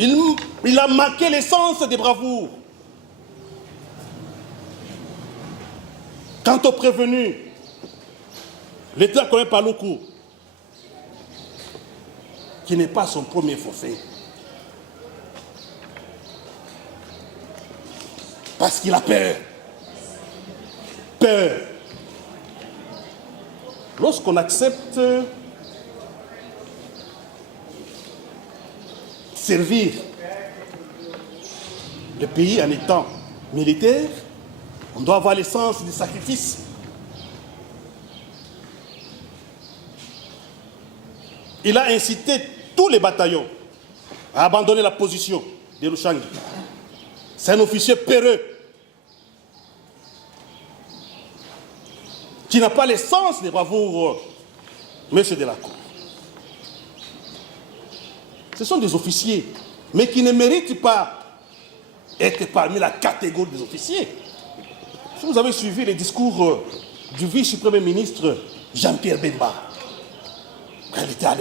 Il a marqué l'essence des bravoures. Quant aux prévenus, l'État connaît Paluku, qui n'est pas son premier forfait. Parce qu'il a peur. Peur. Lorsqu'on accepte servir le pays en étant militaire, on doit avoir l'essence du sacrifice. Il a incité tous les bataillons à abandonner la position de Lushangi. C'est un officier peureux qui n'a pas l'essence des bravoures, monsieur Delacour. Ce sont des officiers, mais qui ne méritent pas être parmi la catégorie des officiers. Si vous avez suivi les discours du vice-premier ministre Jean-Pierre Bemba, quand il était à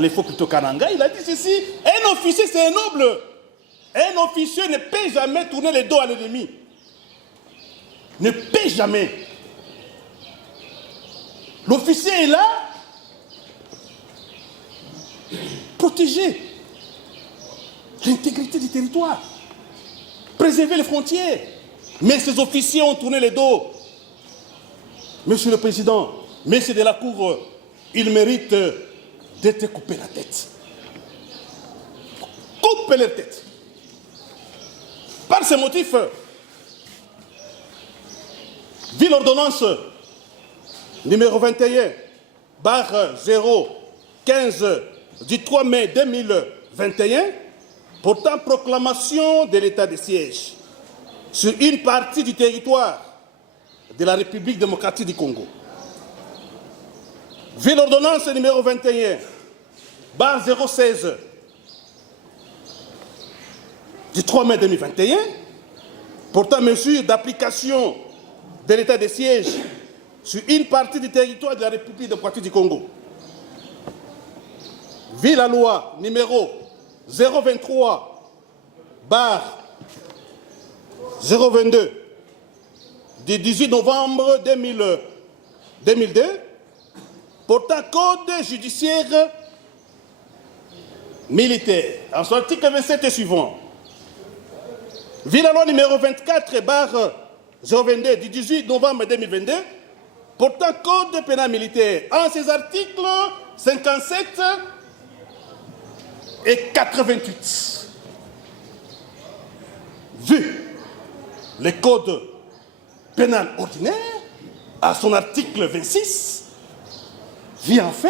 l'info plutôt Kananga, il a dit ceci: un officier c'est un noble. Un officier ne peut jamais tourner le dos à l'ennemi. Ne peut jamais. L'officier est là, protéger l'intégrité du territoire, préserver les frontières. Mais ces officiers ont tourné le dos. Monsieur le Président, Monsieur Delacour, ils méritent d'être coupés la tête. Coupez leur tête. Par ce motif, vu l'ordonnance numéro 21, barre 015 du 3 mai 2021, portant proclamation de l'état de siège sur une partie du territoire de la République démocratique du Congo. Vu l'ordonnance numéro 21, barre 016 du 3 mai 2021, portant mesure d'application de l'état de siège sur une partie du territoire de la République démocratique du Congo. Vu la loi numéro 023 barre 022 du 18 novembre 2002, portant code judiciaire militaire, en son article 27 et suivant. Vu la loi numéro 24 barre 022 du 18 novembre 2022, portant code pénal militaire, en ses articles 57 et 88. Vu le code pénal ordinaire, à son article 26, vu enfin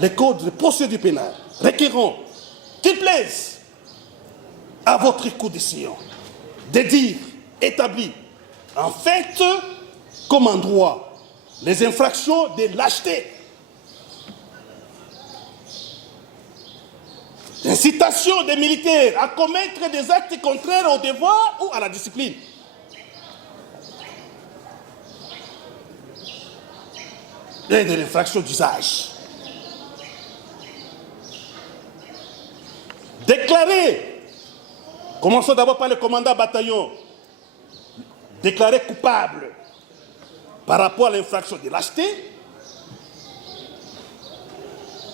le code de procédure pénale, requérant qu'il plaise à votre Cour de Sion de dire établi en fait comme en droit les infractions de lâcheté, l'incitation des militaires à commettre des actes contraires au devoir ou à la discipline, et de l'infraction d'usage. Déclaré, commençons d'abord par le commandant bataillon, déclaré coupable par rapport à l'infraction de lâcheté,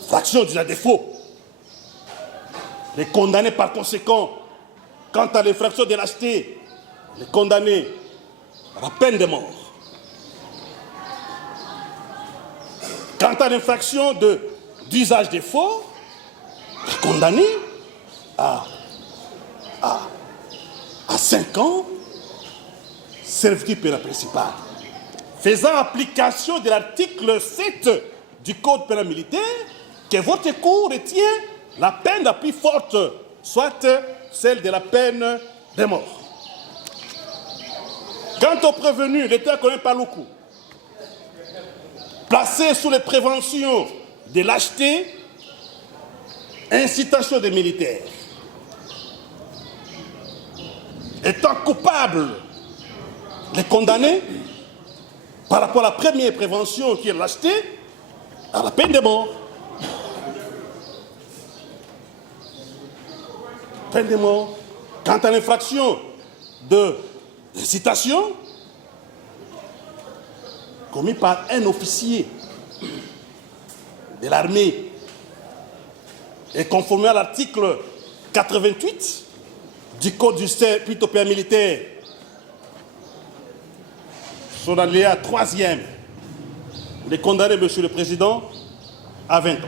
fraction d'usage de faux. Les condamnés par conséquent, quant à l'infraction de lâcheté, les condamnés à la peine de mort. Quant à l'infraction d'usage de faux, les condamnés à 5 ans, servitude pénale principale. Faisant application de l'article 7 du Code pénal militaire, que votre Cour retient la peine la plus forte, soit celle de la peine de mort. Quant aux prévenus, l'État connaît Paluku, placé sous les préventions de lâcheté, incitation des militaires. Étant coupable, les condamnés, par rapport à la première prévention qui est lâcheté, à la peine de mort. peine de mort. Quant à l'infraction de citation commis par un officier de l'armée et conformément à l'article 88 du Code du circuit pénal militaire, son alinéa 3e, de condamner, Monsieur le Président, à 20 ans.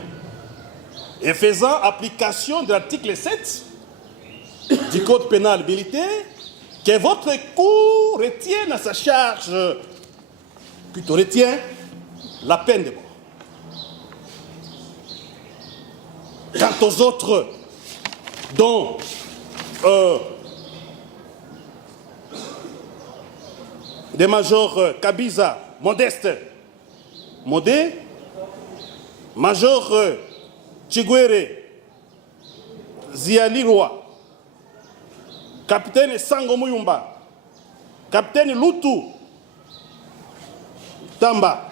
Et faisant application de l'article 7 du Code pénal militaire, que votre cour retienne à sa charge, plutôt retient la peine de mort. Quant aux autres, dont des majors Kabiza, Modeste, Modé, major Chiguere, Ziali Roy, capitaine Sango Muyumba, capitaine Lutu Tamba,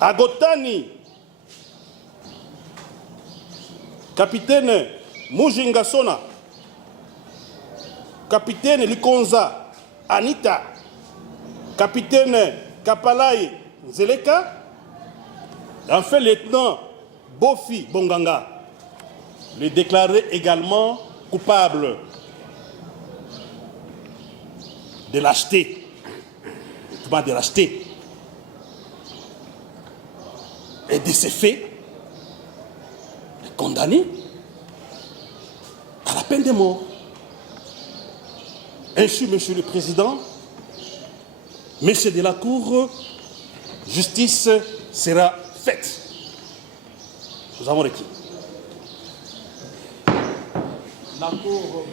Agotani, capitaine Mujinga Sona, capitaine Likonza Anita, capitaine Kapalai Zeleka, enfin lieutenant Bofi Bonganga, les déclaré également coupable de lâcheté, de lâcheté. Et de ces faits, condamné à la peine de mort. Ainsi, Monsieur le Président, Messieurs de la Cour, justice sera faite. Nous avons requis. La Cour...